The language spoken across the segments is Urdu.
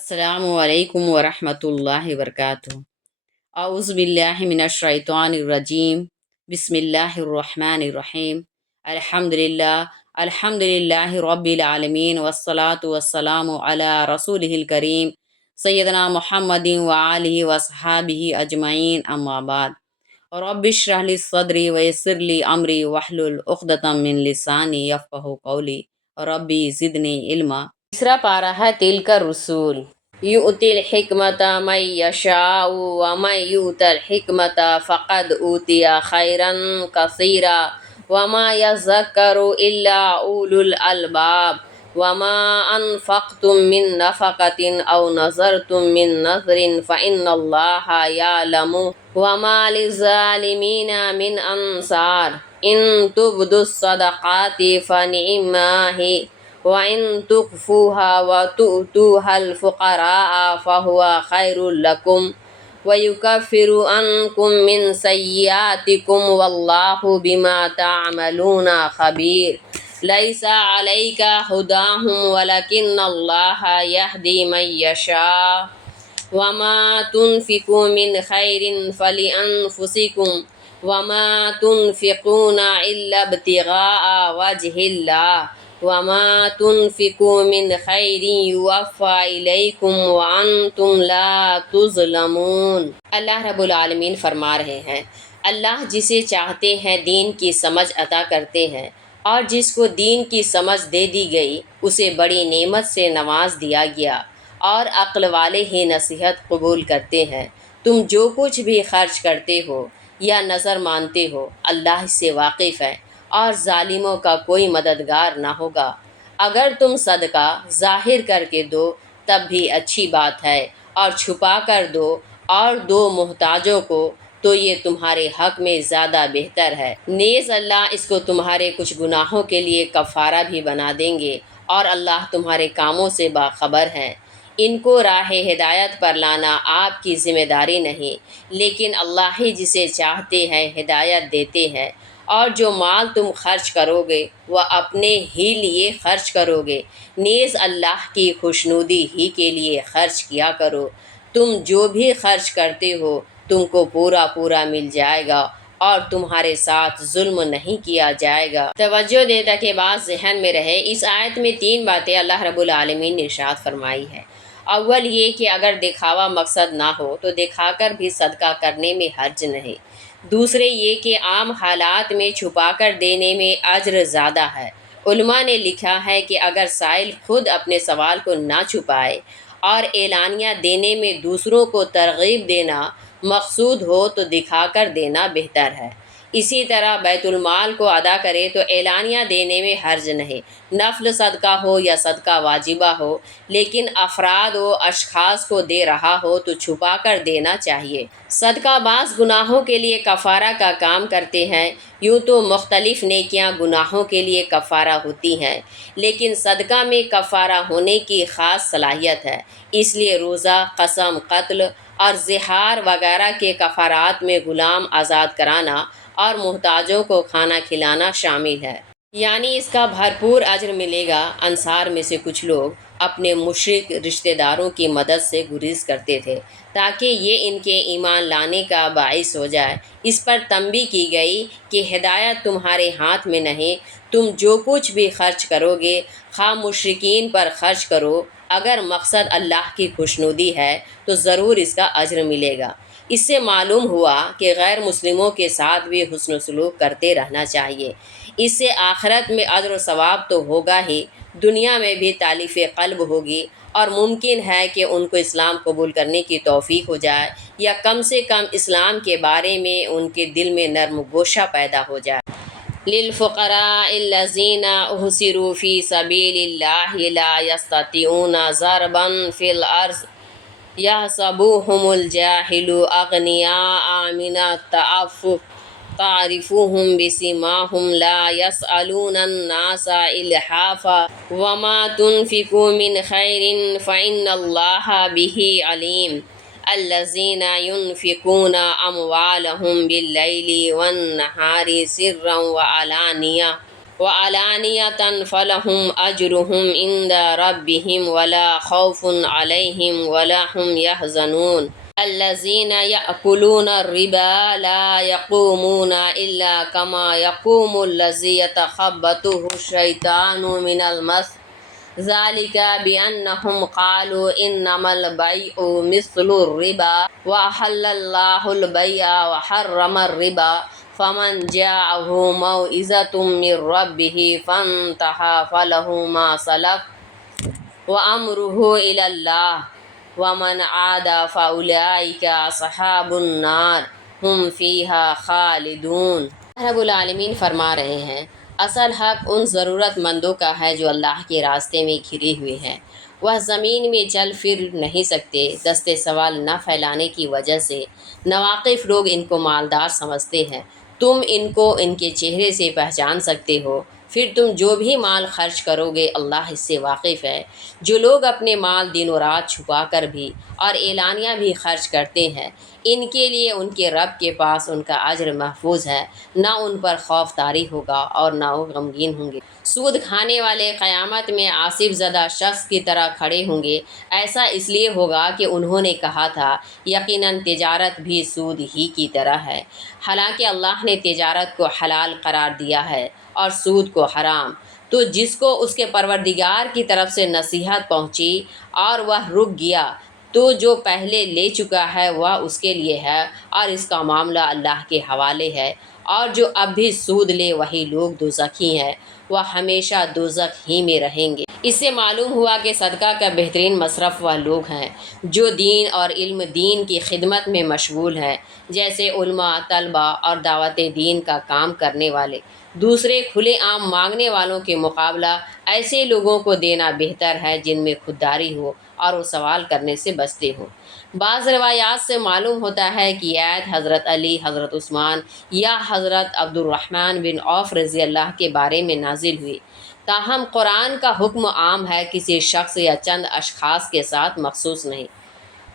السلام علیکم ورحمۃ اللہ وبرکاتہ۔ اعوذ باللہ من الشیطان الرجیم، بسم اللہ الرحمن الرحیم۔ الحمد للہ رب العالمین والصلاة والسلام علی رسولہ الکریم سیدنا محمد وآلہ وصحابہ اجمعین، اما بعد۔ رب اشرح لی صدری ویسر لی امری واحلل عقدۃ من لسانی یفقہوا قولی ربی زدنی علما۔ تیسرا پارہ ہے تلک الرسول یؤتی الحکمۃ من یشاء ومن یؤت الحکمۃ فقد اوتی خیرا کثیرا وما یذکر الا اولو الالباب وما انفقتم من نفقۃ او نذرتم من نذر فإن اللہ یعلم وما للظالمین من انصار ان تبدوا الصدقات فنعما ہی وَإِن تُخْفُوهَا وَتُؤْتُوهَا الْفُقَرَاءَ فَهُوَ خَيْرٌ لَكُمْ وَيُكَفِّرُ عَنْكُمْ مِنْ سَيِّئَاتِكُمْ وَاللَّهُ بِمَا تَعْمَلُونَ خَبِيرٌ لَيْسَ عَلَيْكَ هُدَاهُمْ وَلَكِنَّ اللَّهَ يَهْدِي مَن يَشَاءُ وَمَا تُنْفِقُوا مِنْ خَيْرٍ فَلِأَنفُسِكُمْ وَمَا تُنْفِقُونَ إِلَّا ابْتِغَاءَ وَجْهِ اللَّهِ وَمَا تُنْفِقُوا مِنْ خَيْرٍ يُوَفَّى إِلَيْكُمْ وَأَنْتُمْ لَا تُظْلَمُونَ۔ اللہ رب العالمین فرما رہے ہیں، اللہ جسے چاہتے ہیں دین کی سمجھ عطا کرتے ہیں، اور جس کو دین کی سمجھ دے دی گئی اسے بڑی نعمت سے نواز دیا گیا، اور عقل والے ہی نصیحت قبول کرتے ہیں۔ تم جو کچھ بھی خرچ کرتے ہو یا نظر مانتے ہو، اللہ اس سے واقف ہے، اور ظالموں کا کوئی مددگار نہ ہوگا۔ اگر تم صدقہ ظاہر کر کے دو تب بھی اچھی بات ہے، اور چھپا کر دو اور دو محتاجوں کو تو یہ تمہارے حق میں زیادہ بہتر ہے۔ نیز اللہ اس کو تمہارے کچھ گناہوں کے لیے کفارہ بھی بنا دیں گے، اور اللہ تمہارے کاموں سے باخبر ہے۔ ان کو راہ ہدایت پر لانا آپ کی ذمہ داری نہیں، لیکن اللہ ہی جسے چاہتے ہیں ہدایت دیتے ہیں۔ اور جو مال تم خرچ کرو گے وہ اپنے ہی لیے خرچ کرو گے، نیز اللہ کی خوشنودی ہی کے لیے خرچ کیا کرو۔ تم جو بھی خرچ کرتے ہو تم کو پورا پورا مل جائے گا، اور تمہارے ساتھ ظلم نہیں کیا جائے گا۔ توجہ دے تاکہ بات ذہن میں رہے۔ اس آیت میں 3 باتیں اللہ رب العالمین نے ارشاد فرمائی ہے۔ اول یہ کہ اگر دکھاوا مقصد نہ ہو تو دکھا کر بھی صدقہ کرنے میں حرج نہیں۔ دوسرے یہ کہ عام حالات میں چھپا کر دینے میں اجر زیادہ ہے۔ علماء نے لکھا ہے کہ اگر سائل خود اپنے سوال کو نہ چھپائے اور اعلانیہ دینے میں دوسروں کو ترغیب دینا مقصود ہو تو دکھا کر دینا بہتر ہے۔ اسی طرح بیت المال کو ادا کرے تو اعلانیہ دینے میں حرج نہیں، نفل صدقہ ہو یا صدقہ واجبہ ہو، لیکن افراد و اشخاص کو دے رہا ہو تو چھپا کر دینا چاہیے۔ صدقہ بعض گناہوں کے لیے کفارہ کا کام کرتے ہیں۔ یوں تو مختلف نیکیاں گناہوں کے لیے کفارہ ہوتی ہیں، لیکن صدقہ میں کفارہ ہونے کی خاص صلاحیت ہے، اس لیے روزہ، قسم، قتل اور زہار وغیرہ کے کفارات میں غلام آزاد کرانا اور محتاجوں کو کھانا کھلانا شامل ہے۔ یعنی اس کا بھرپور اجر ملے گا۔ انصار میں سے کچھ لوگ اپنے مشرک رشتہ داروں کی مدد سے گریز کرتے تھے تاکہ یہ ان کے ایمان لانے کا باعث ہو جائے۔ اس پر تنبیہ کی گئی کہ ہدایت تمہارے ہاتھ میں نہیں، تم جو کچھ بھی خرچ کرو گے خواہ مشرکین پر خرچ کرو، اگر مقصد اللہ کی خوشنودی ہے تو ضرور اس کا اجر ملے گا۔ اس سے معلوم ہوا کہ غیر مسلموں کے ساتھ بھی حسن و سلوک کرتے رہنا چاہیے۔ اس سے آخرت میں اجر و ثواب تو ہوگا ہی، دنیا میں بھی تالیف قلب ہوگی، اور ممکن ہے کہ ان کو اسلام قبول کرنے کی توفیق ہو جائے، یا کم سے کم اسلام کے بارے میں ان کے دل میں نرم گوشہ پیدا ہو جائے۔ للفقراء الذین احصروا فی سبیل اللہ لا یستطیعون ضربا فی الارض یحسبهم الجاہل اغنیاء من التعفف تعرفهم بسیماهم لا يسألون الناس الحافا وما تنفقوا من خیر فإن اللہ به علیم الذین ينفقون اموالهم باللیل والنہار سرا وعلانیہ وعلانية فلهم أجرهم عند ربهم ولا خوف عليهم ولا هم يحزنون الذين يأكلون الربا لا يقومون إلا كما يقوم الذي يتخبطه الشيطان من المس ذلك بأنهم قالوا إنما البيع مثل الربا وأحل الله البيع وحرم الربا فمن جاءه موعظة من ربه فانتهى فله ما سلف وأمره إلى الله ومن عاد فأولئك أصحاب النار هم فيها خالدون۔ رب العالمین فرما رہے ہیں اصل حق ان ضرورت مندوں کا ہے جو اللہ کے راستے میں گھرے ہوئے ہیں، وہ زمین میں چل پھر نہیں سکتے، دستے سوال نہ پھیلانے کی وجہ سے ناواقف لوگ ان کو مالدار سمجھتے ہیں۔ تم ان کو ان کے چہرے سے پہچان سکتے ہو، پھر تم جو بھی مال خرچ کرو گے اللہ اس سے واقف ہے۔ جو لوگ اپنے مال دن و رات چھپا کر بھی اور اعلانیہ بھی خرچ کرتے ہیں، ان کے لیے ان کے رب کے پاس ان کا اجر محفوظ ہے، نہ ان پر خوف طاری ہوگا اور نہ وہ غمگین ہوں گے۔ سود کھانے والے قیامت میں آصف زدہ شخص کی طرح کھڑے ہوں گے، ایسا اس لیے ہوگا کہ انہوں نے کہا تھا یقیناً تجارت بھی سود ہی کی طرح ہے، حالانکہ اللہ نے تجارت کو حلال قرار دیا ہے اور سود کو حرام۔ تو جس کو اس کے پروردگار کی طرف سے نصیحت پہنچی اور وہ رک گیا تو جو پہلے لے چکا ہے وہ اس کے لیے ہے اور اس کا معاملہ اللہ کے حوالے ہے، اور جو اب بھی سود لے وہی لوگ دوزخی ہیں، وہ ہمیشہ دوزخ ہی میں رہیں گے۔ اس سے معلوم ہوا کہ صدقہ کا بہترین مصرف وہ لوگ ہیں جو دین اور علم دین کی خدمت میں مشغول ہیں، جیسے علماء، طلباء اور دعوت دین کا کام کرنے والے۔ دوسرے کھلے عام مانگنے والوں کے مقابلہ ایسے لوگوں کو دینا بہتر ہے جن میں خودداری ہو اور وہ سوال کرنے سے بچتے ہوں۔ بعض روایات سے معلوم ہوتا ہے کہ یہ آیت حضرت علی، حضرت عثمان یا حضرت عبد الرحمن بن عوف رضی اللہ کے بارے میں نازل ہوئی۔ تاہم قرآن کا حکم عام ہے، کسی شخص یا چند اشخاص کے ساتھ مخصوص نہیں۔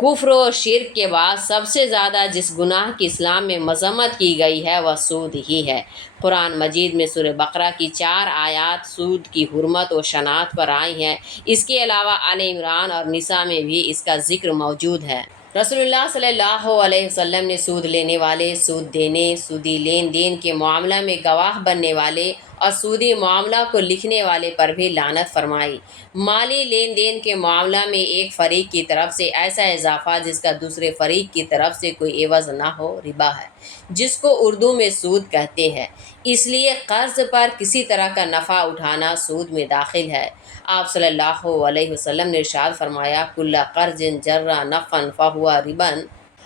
کفر و شرک کے بعد سب سے زیادہ جس گناہ کی اسلام میں مذمت کی گئی ہے وہ سود ہی ہے۔ قرآن مجید میں سورہ بقرہ کی 4 آیات سود کی حرمت و شناعت پر آئی ہیں۔ اس کے علاوہ آل عمران اور نساء میں بھی اس کا ذکر موجود ہے۔ رسول اللہ صلی اللہ علیہ وسلم نے سود لینے والے، سود دینے، سودی لین دین کے معاملہ میں گواہ بننے والے اور سودی معاملہ کو لکھنے والے پر بھی لعنت فرمائی۔ مالی لین دین کے معاملہ میں ایک فریق کی طرف سے ایسا اضافہ جس کا دوسرے فریق کی طرف سے کوئی عوض نہ ہو ربا ہے، جس کو اردو میں سود کہتے ہیں۔ اس لیے قرض پر کسی طرح کا نفع اٹھانا سود میں داخل ہے۔ آپ صلی اللہ علیہ وسلم نے ارشاد فرمایا کل قرض جر نفعا فہو ربا۔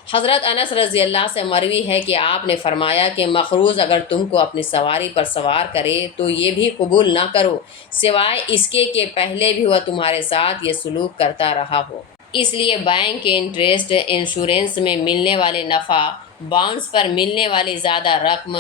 حضرت انس رضی اللہ سے مروی ہے کہ آپ نے فرمایا کہ مقروض اگر تم کو اپنی سواری پر سوار کرے تو یہ بھی قبول نہ کرو سوائے اس کے کہ پہلے بھی وہ تمہارے ساتھ یہ سلوک کرتا رہا ہو۔ اس لیے بینک کے انٹرسٹ، انشورنس میں ملنے والے نفع، بانڈز پر ملنے والی زیادہ رقم،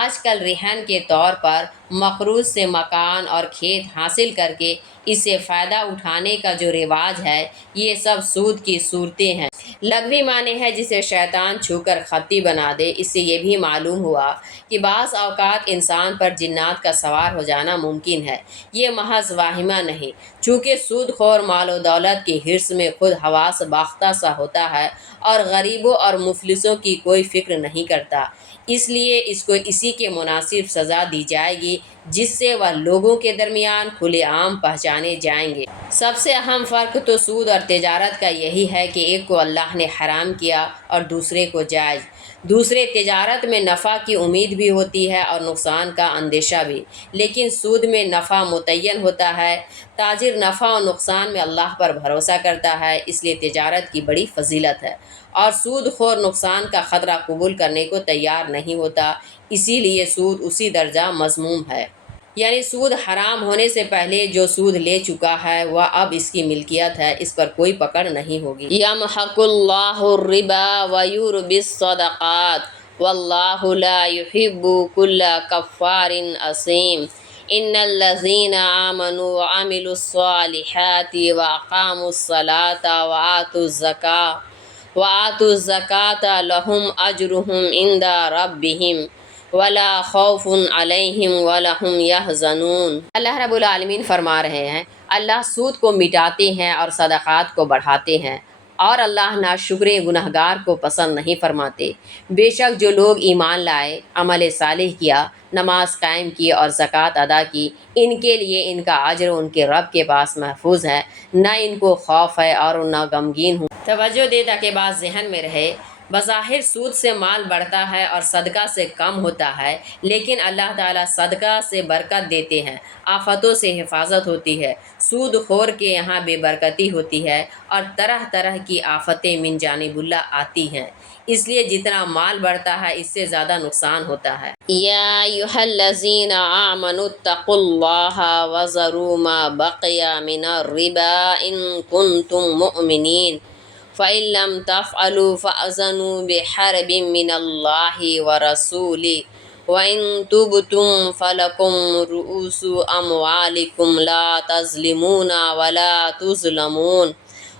آج کل رہن کے طور پر مقروض سے مکان اور کھیت حاصل کر کے اس سے فائدہ اٹھانے کا جو رواج ہے، یہ سب سود کی صورتیں ہیں۔ لغوی معنی ہے جسے شیطان چھو کر خطی بنا دے۔ اس سے یہ بھی معلوم ہوا کہ بعض اوقات انسان پر جنات کا سوار ہو جانا ممکن ہے، یہ محض واہمہ نہیں، چونکہ سود خور مال و دولت کی حرص میں خود حواس باختہ سا ہوتا ہے اور غریبوں اور مفلسوں کی کوئی فکر نہیں کرتا، اس لیے اس کو اسی کے مناسب سزا دی جائے گی جس سے وہ لوگوں کے درمیان کھلے عام پہچانے جائیں گے۔ سب سے اہم فرق تو سود اور تجارت کا یہی ہے کہ ایک کو اللہ نے حرام کیا اور دوسرے کو جائز۔ دوسرے تجارت میں نفع کی امید بھی ہوتی ہے اور نقصان کا اندیشہ بھی، لیکن سود میں نفع متعین ہوتا ہے۔ تاجر نفع و نقصان میں اللہ پر بھروسہ کرتا ہے، اس لیے تجارت کی بڑی فضیلت ہے، اور سود خور نقصان کا خطرہ قبول کرنے کو تیار نہیں ہوتا، اسی لیے سود اسی درجہ مذموم ہے۔ یعنی سود حرام ہونے سے پہلے جو سود لے چکا ہے وہ اب اس کی ملکیت ہے، اس پر کوئی پکڑ نہیں ہوگی۔ یمحق اللہ الربا ویربی الصدقات واللہ لا یحب کل کفار اثیم۔ ان الذین آمنوا وعملوا الصالحات واقاموا الصلاة وآتوا الزکاة لهم اجرهم عند ربهم ولا خوف علیہم ولا هم یحزنون۔ اللہ رب العالمین فرما رہے ہیں اللہ سود کو مٹاتے ہیں اور صدقات کو بڑھاتے ہیں، اور اللہ ناشکر گنہگار کو پسند نہیں فرماتے۔ بے شک جو لوگ ایمان لائے، عمل صالح کیا، نماز قائم کی اور زکوٰۃ ادا کی، ان کے لیے ان کا اجر ان کے رب کے پاس محفوظ ہے، نہ ان کو خوف ہے اور نہ غمگین ہوں۔ توجہ دے تاکہ بات ذہن میں رہے۔ بظاہر سود سے مال بڑھتا ہے اور صدقہ سے کم ہوتا ہے، لیکن اللہ تعالیٰ صدقہ سے برکت دیتے ہیں، آفتوں سے حفاظت ہوتی ہے۔ سود خور کے یہاں بے برکتی ہوتی ہے اور طرح طرح کی آفتیں من جانب اللہ آتی ہیں، اس لیے جتنا مال بڑھتا ہے اس سے زیادہ نقصان ہوتا ہے۔ یا ایھا الذین آمنوا اتقوا اللہ وذروا ما بقی من الربا ان کنتم مؤمنین فإن لم تفعلوا فأذنوا بحرب من اللہ ورسولہ وإن تبتم فلکم رؤوس أموالکم لا تظلمون ولا تظلمون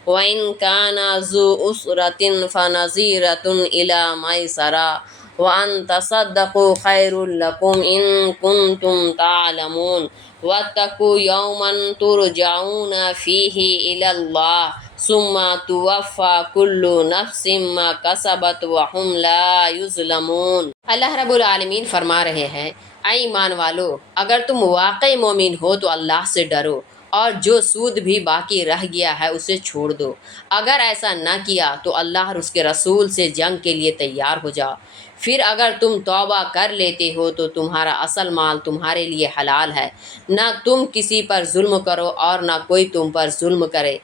وإن كان ذو عسرة فنظرة إلى ميسرة وأن تصدقوا خير لكم إن كنتم تعلمون واتقوا يوما ترجعون فيه إلى الله ثم توفى كل نفس ما كسبت وهم لا يظلمون۔ اللہ رب العالمین فرما رہے ہیں اے ایمان والو، اگر تم واقعی مومن ہو تو اللہ سے ڈرو اور جو سود بھی باقی رہ گیا ہے اسے چھوڑ دو۔ اگر ایسا نہ کیا تو اللہ اور اس کے رسول سے جنگ کے لیے تیار ہو جاؤ۔ پھر اگر تم توبہ کر لیتے ہو تو تمہارا اصل مال تمہارے لیے حلال ہے، نہ تم کسی پر ظلم کرو اور نہ کوئی تم پر ظلم کرے،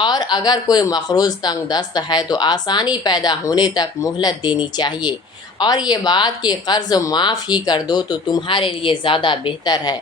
اور اگر کوئی مقروض تنگ دست ہے تو آسانی پیدا ہونے تک مہلت دینی چاہیے، اور یہ بات کہ قرض معاف ہی کر دو تو تمہارے لیے زیادہ بہتر ہے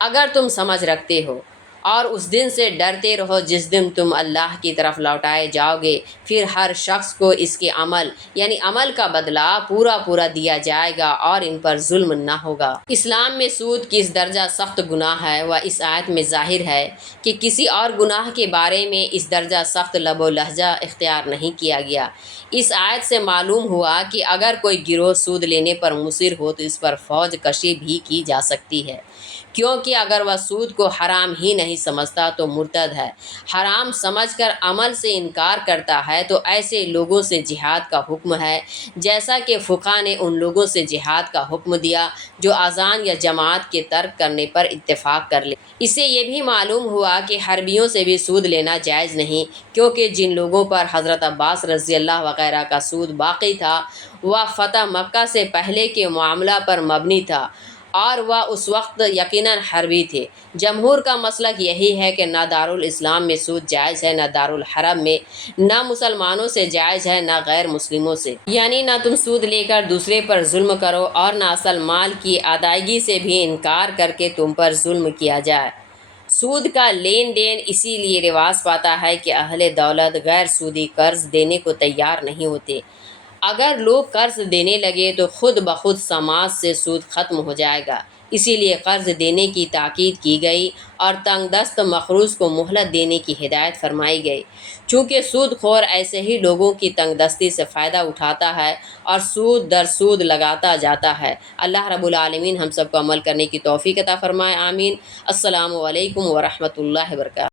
اگر تم سمجھ رکھتے ہو، اور اس دن سے ڈرتے رہو جس دن تم اللہ کی طرف لوٹائے جاؤ گے، پھر ہر شخص کو اس کے عمل یعنی عمل کا بدلہ پورا دیا جائے گا اور ان پر ظلم نہ ہوگا۔ اسلام میں سود کس درجہ سخت گناہ ہے وہ اس آیت میں ظاہر ہے کہ کسی اور گناہ کے بارے میں اس درجہ سخت لب و لہجہ اختیار نہیں کیا گیا۔ اس آیت سے معلوم ہوا کہ اگر کوئی گروہ سود لینے پر مصر ہو تو اس پر فوج کشی بھی کی جا سکتی ہے، کیونکہ اگر وہ سود کو حرام ہی نہیں سمجھتا تو مرتد ہے، حرام سمجھ کر عمل سے انکار کرتا ہے تو ایسے لوگوں سے جہاد کا حکم ہے، جیسا کہ فقہا نے ان لوگوں سے جہاد کا حکم دیا جو اذان یا جماعت کے ترک کرنے پر اتفاق کر لے۔ اس سے یہ بھی معلوم ہوا کہ حربیوں سے بھی سود لینا جائز نہیں، کیونکہ جن لوگوں پر حضرت عباس رضی اللہ وغیرہ کا سود باقی تھا وہ فتح مکہ سے پہلے کے معاملہ پر مبنی تھا اور وہ اس وقت یقیناً حربی تھے۔ جمہور کا مسلک یہی ہے کہ نہ دارالاسلام میں سود جائز ہے، نہ دارالحرب میں، نہ مسلمانوں سے جائز ہے نہ غیر مسلموں سے، یعنی نہ تم سود لے کر دوسرے پر ظلم کرو اور نہ اصل مال کی ادائیگی سے بھی انکار کر کے تم پر ظلم کیا جائے۔ سود کا لین دین اسی لیے رواج پاتا ہے کہ اہل دولت غیر سودی قرض دینے کو تیار نہیں ہوتے۔ اگر لوگ قرض دینے لگے تو خود بخود سماج سے سود ختم ہو جائے گا، اسی لیے قرض دینے کی تاکید کی گئی اور تنگ دست مقروض کو مہلت دینے کی ہدایت فرمائی گئی، چونکہ سود خور ایسے ہی لوگوں کی تنگ دستی سے فائدہ اٹھاتا ہے اور سود در سود لگاتا جاتا ہے۔ اللہ رب العالمین ہم سب کو عمل کرنے کی توفیق عطا فرمائے، آمین۔ السلام علیکم ورحمۃ اللہ وبرکاتہ۔